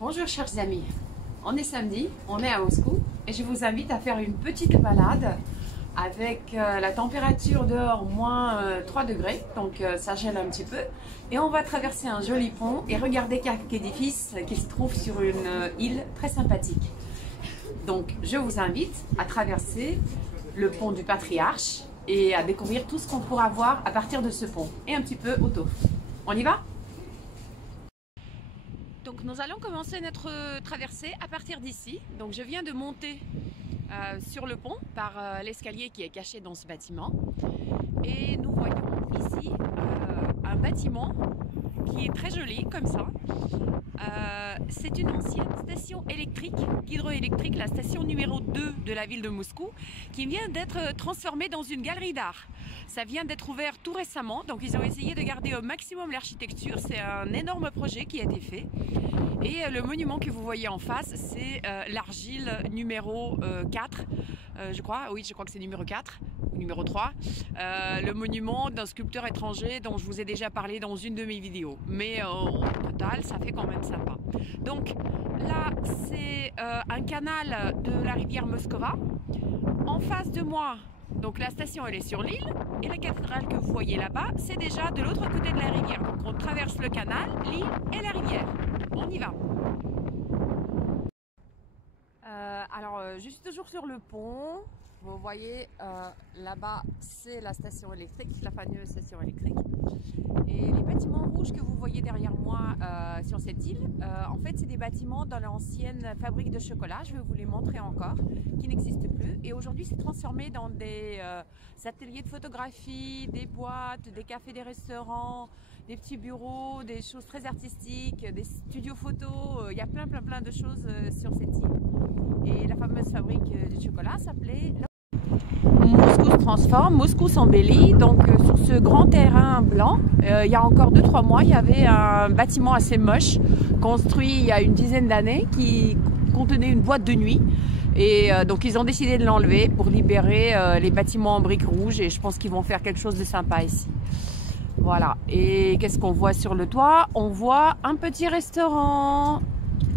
Bonjour chers amis, on est samedi, on est à Moscou et je vous invite à faire une petite balade avec la température dehors moins 3 degrés, donc ça gèle un petit peu. Et on va traverser un joli pont et regarder quelques édifices qui se trouvent sur une île très sympathique. Donc je vous invite à traverser le pont du Patriarche et à découvrir tout ce qu'on pourra voir à partir de ce pont et un petit peu autour. On y va ? Donc nous allons commencer notre traversée à partir d'ici. Donc je viens de monter sur le pont par l'escalier qui est caché dans ce bâtiment. Et nous voyons ici un bâtiment qui est très joli comme ça. C'est une ancienne station électrique, hydroélectrique, la station numéro 2 de la ville de Moscou, qui vient d'être transformée dans une galerie d'art. Ça vient d'être ouvert tout récemment, donc ils ont essayé de garder au maximum l'architecture. C'est un énorme projet qui a été fait. Et le monument que vous voyez en face, c'est l'argile numéro 4, je crois. Oui, je crois que c'est numéro 4 ou numéro 3. Le monument d'un sculpteur étranger dont je vous ai déjà parlé dans une de mes vidéos. Mais au total, ça fait quand même sympa. Donc là, c'est un canal de la rivière Moskova. En face de moi, donc la station elle est sur l'île et la cathédrale que vous voyez là-bas, c'est déjà de l'autre côté de la rivière. Donc on traverse le canal, l'île et la rivière. On y va. Juste toujours sur le pont, vous voyez là-bas c'est la station électrique, la fameuse station électrique. Et les bâtiments rouges que vous voyez derrière moi sur cette île, en fait c'est des bâtiments dans l'ancienne fabrique de chocolat, je vais vous les montrer encore, qui n'existent plus. Et aujourd'hui c'est transformé dans des ateliers de photographie, des boîtes, des cafés, des restaurants, des petits bureaux, des choses très artistiques, des studios photos, il y a plein de choses sur cette île. Et la fameuse fabrique de chocolat s'appelait Moscou se transforme, Moscou s'embellit. Donc sur ce grand terrain blanc, il y a encore 2-3 mois, il y avait un bâtiment assez moche, construit il y a une dizaine d'années, qui contenait une boîte de nuit. Et donc ils ont décidé de l'enlever pour libérer les bâtiments en briques rouges, et je pense qu'ils vont faire quelque chose de sympa ici. Voilà, et qu'est-ce qu'on voit sur le toit? On voit un petit restaurant,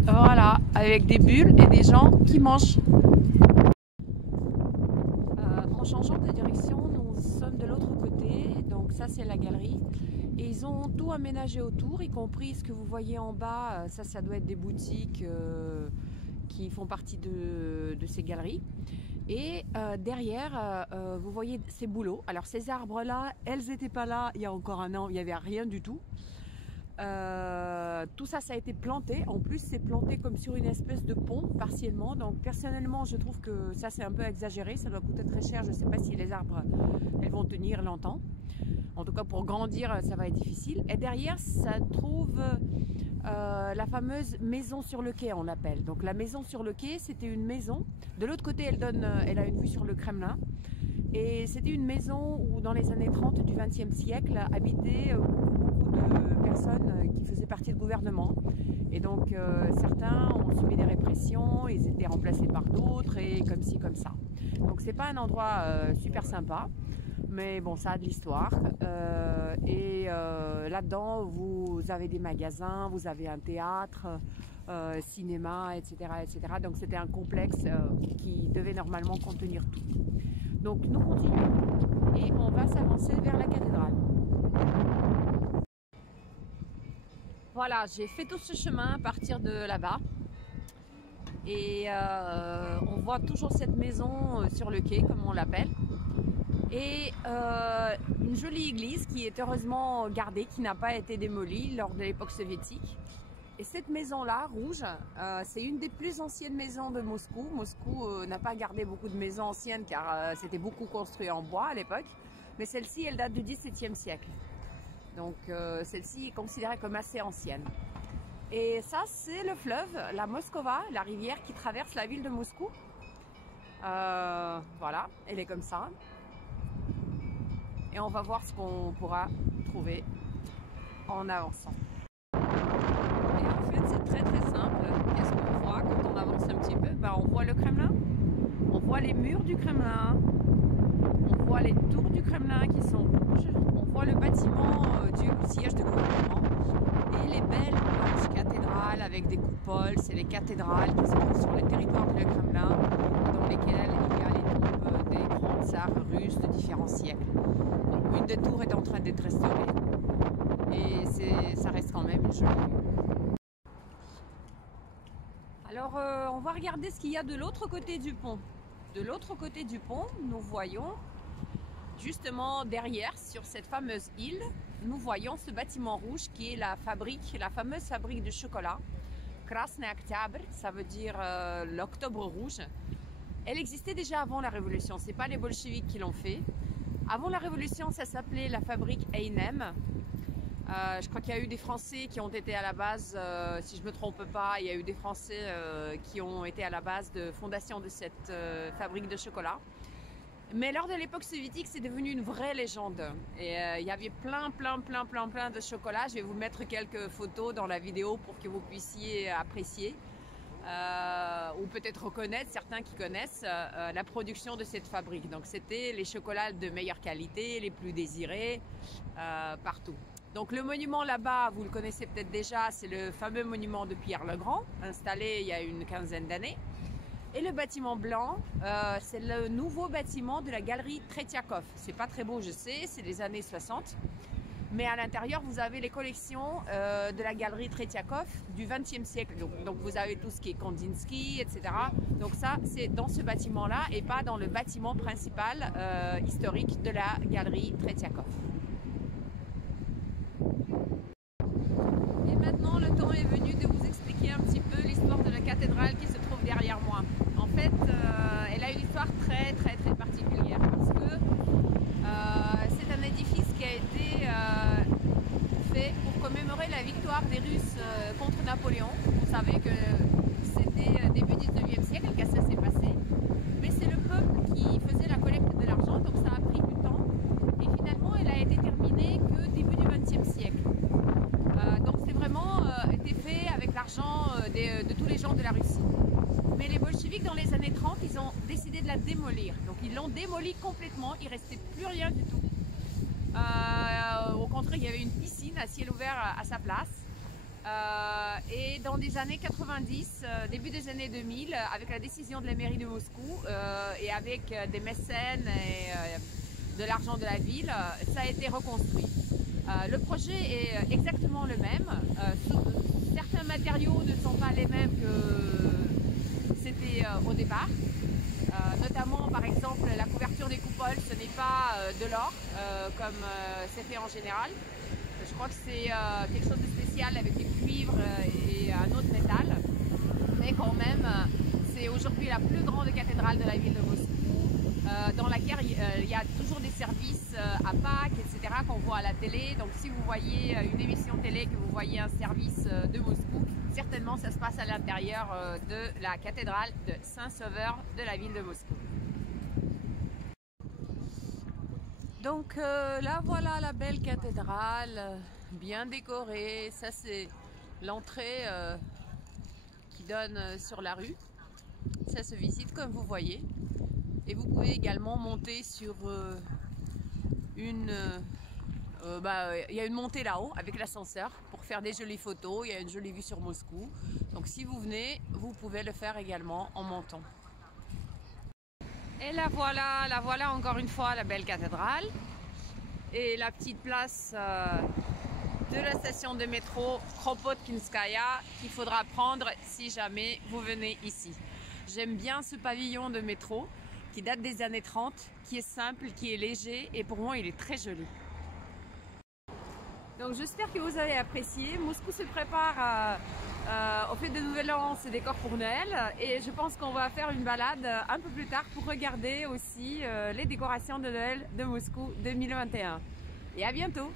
voilà, avec des bulles et des gens qui mangent. En changeant de direction, nous sommes de l'autre côté, donc ça c'est la galerie. Et ils ont tout aménagé autour, y compris ce que vous voyez en bas, ça doit être des boutiques qui font partie de ces galeries. Et derrière, vous voyez ces bouleaux. Alors ces arbres-là, elles n'étaient pas là il y a encore un an, il n'y avait rien du tout. Tout ça, ça a été planté. En plus, c'est planté comme sur une espèce de pont, partiellement. Donc personnellement, je trouve que ça c'est un peu exagéré. Ça doit coûter très cher. Je ne sais pas si les arbres, elles vont tenir longtemps. En tout cas, pour grandir, ça va être difficile. Et derrière, ça trouve la fameuse maison sur le quai, on l'appelle. Donc la maison sur le quai, c'était une maison. De l'autre côté, elle a une vue sur le Kremlin. Et c'était une maison où, dans les années 30 du XXe siècle, habitaient beaucoup de personnes qui faisaient partie du gouvernement. Et donc certains ont subi des répressions, ils étaient remplacés par d'autres, et comme ci, comme ça. Donc c'est pas un endroit super sympa. Mais bon, ça a de l'histoire. Là-dedans, vous avez des magasins, vous avez un théâtre, cinéma, etc., etc. Donc c'était un complexe qui devait normalement contenir tout. Donc nous continuons et on va s'avancer vers la cathédrale. Voilà, j'ai fait tout ce chemin à partir de là-bas. Et on voit toujours cette maison sur le quai, comme on l'appelle. Et une jolie église qui est heureusement gardée, qui n'a pas été démolie lors de l'époque soviétique. Et cette maison-là, rouge, c'est une des plus anciennes maisons de Moscou. Moscou n'a pas gardé beaucoup de maisons anciennes car c'était beaucoup construit en bois à l'époque. Mais celle-ci, elle date du XVIIe siècle. Donc celle-ci est considérée comme assez ancienne. Et ça, c'est le fleuve, la Moskova, la rivière qui traverse la ville de Moscou. Voilà, elle est comme ça. Et on va voir ce qu'on pourra trouver en avançant. Et en fait, c'est très simple. Qu'est-ce qu'on voit quand on avance un petit peu? On voit le Kremlin, on voit les murs du Kremlin, on voit les tours du Kremlin qui sont rouges, on voit le bâtiment du siège de gouvernement et les belles blanches cathédrales avec avec des coupoles, c'est les cathédrales qui se trouvent sur le territoire de le Kremlin, dans lesquelles il y a les tombes des grands tsars russes de différents siècles. Donc, une des tours est en train d'être restaurée et ça reste quand même une jolie vue. Alors on va regarder ce qu'il y a de l'autre côté du pont. De l'autre côté du pont, nous voyons justement derrière, sur cette fameuse île, nous voyons ce bâtiment rouge qui est la fameuse fabrique de chocolat. Krasny Oktyabr, ça veut dire l'octobre rouge. Elle existait déjà avant la Révolution, c'est pas les bolcheviks qui l'ont fait. Avant la Révolution, ça s'appelait la fabrique Einem. Je crois qu'il y a eu des Français qui ont été à la base, si je ne me trompe pas, il y a eu des Français qui ont été à la base de fondation de cette fabrique de chocolat. Mais lors de l'époque soviétique, c'est devenu une vraie légende. Et il y avait plein de chocolat. Je vais vous mettre quelques photos dans la vidéo pour que vous puissiez apprécier ou peut-être reconnaître, certains qui connaissent, la production de cette fabrique. Donc c'était les chocolats de meilleure qualité, les plus désirés, partout. Donc le monument là-bas, vous le connaissez peut-être déjà, c'est le fameux monument de Pierre le Grand, installé il y a une quinzaine d'années. Et le bâtiment blanc, c'est le nouveau bâtiment de la galerie Tretiakov. C'est pas très beau, je sais, c'est des années 60. Mais à l'intérieur, vous avez les collections de la galerie Tretiakov du XXe siècle. Donc vous avez tout ce qui est Kandinsky, etc. Donc ça, c'est dans ce bâtiment-là et pas dans le bâtiment principal historique de la galerie Tretiakov. Et maintenant, le temps est venu de vous expliquer un petit peu l'histoire de la cathédrale qui se trouve derrière moi. En fait, elle a une histoire très particulière parce que c'est un édifice qui a été fait pour commémorer la victoire des Russes contre Napoléon. Vous savez que c'était début 19e siècle que ça s'est passé, mais c'est le peuple qui faisait la collecte de l'argent, donc ça a pris du temps et finalement elle a été terminée que début du XXe siècle. Donc c'est vraiment été fait avec l'argent de tous les gens de la Russie. Mais les bolcheviks dans les années 30, ils ont décidé de la démolir. Donc ils l'ont démolie complètement, il ne restait plus rien du tout. Au contraire, il y avait une piscine à ciel ouvert à sa place. Et dans les années 90, début des années 2000, avec la décision de la mairie de Moscou et avec des mécènes et de l'argent de la ville, ça a été reconstruit. Le projet est exactement le même. Certains matériaux ne sont pas les mêmes que c'était au départ. Notamment, par exemple, la couverture des coupoles, ce n'est pas de l'or comme c'est fait en général. Je crois que c'est quelque chose de spécial avec du cuivre et un autre métal. Mais quand même, c'est aujourd'hui la plus grande cathédrale de la ville de Moscou. Dans laquelle il y a toujours des services à Pâques, etc. qu'on voit à la télé. Donc si vous voyez une émission télé, que vous voyez un service de Moscou, certainement ça se passe à l'intérieur de la cathédrale de Saint-Sauveur de la ville de Moscou. Donc là voilà la belle cathédrale, bien décorée. Ça c'est l'entrée qui donne sur la rue. Ça se visite comme vous voyez. Et vous pouvez également monter sur il y a une montée là-haut avec l'ascenseur pour faire des jolies photos. Il y a une jolie vue sur Moscou. Donc si vous venez, vous pouvez le faire également en montant. Et la voilà encore une fois la belle cathédrale. Et la petite place de la station de métro Kropotkinskaya qu'il faudra prendre si jamais vous venez ici. J'aime bien ce pavillon de métro qui date des années 30, qui est simple, qui est léger et pour moi il est très joli. Donc j'espère que vous avez apprécié. Moscou se prépare au fait de Nouvel An, c'est décor pour Noël et je pense qu'on va faire une balade un peu plus tard pour regarder aussi les décorations de Noël de Moscou 2021. Et à bientôt!